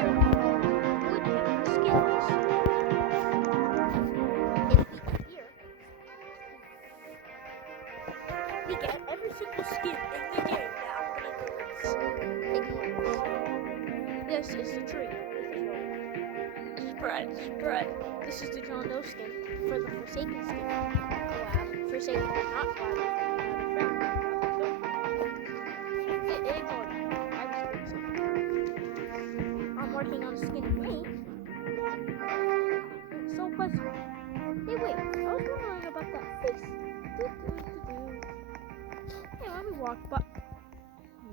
here, woodpecker skins. We get every single skin in the game that I'm gonna release. Ignore this. This is the tree. Spread. This is the Conordoesthis skin for the Forsaken skin collab. Forsaken did not collab with ignore that. I'm working on a skin of me. It's so pleasant. Hey wait, I was wondering about that face. Hey, let me walk, but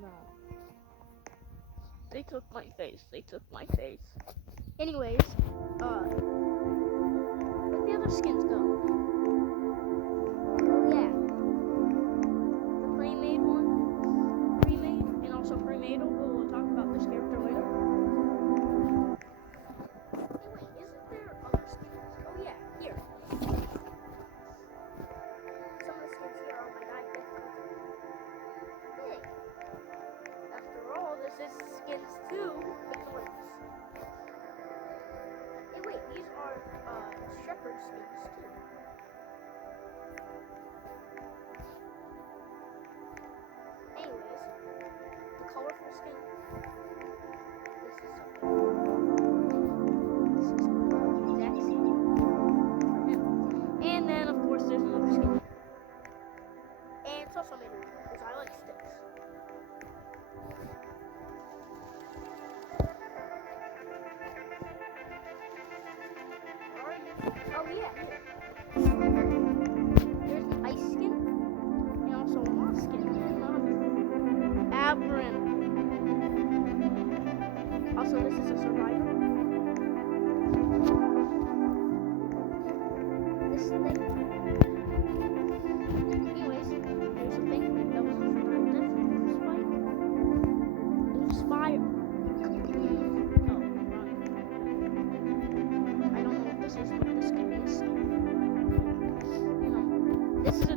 no. They took my face. Anyways, where'd the other skins go? Oh yeah. The pre-made one. Remade, and also pre-made. We'll talk about this character later. Hey wait, isn't there other skins? Oh yeah, here. Some of the skins here are my guy Big Cousin. Hey. After all, this is skins too. Ignore this. Hey wait, these are shepherd skins too. Anyways, the colorful skin. This is Dex for him. And then of course there's another skin. And it's also made because I like sticks. Oh yeah, here. There's an ice skin and also a moss skin. Abram. Also, this is a survivor. This thing. Anyways, there's a thing that was Spire. Oh, run. I don't know what this is, but this skin is. You know, this is a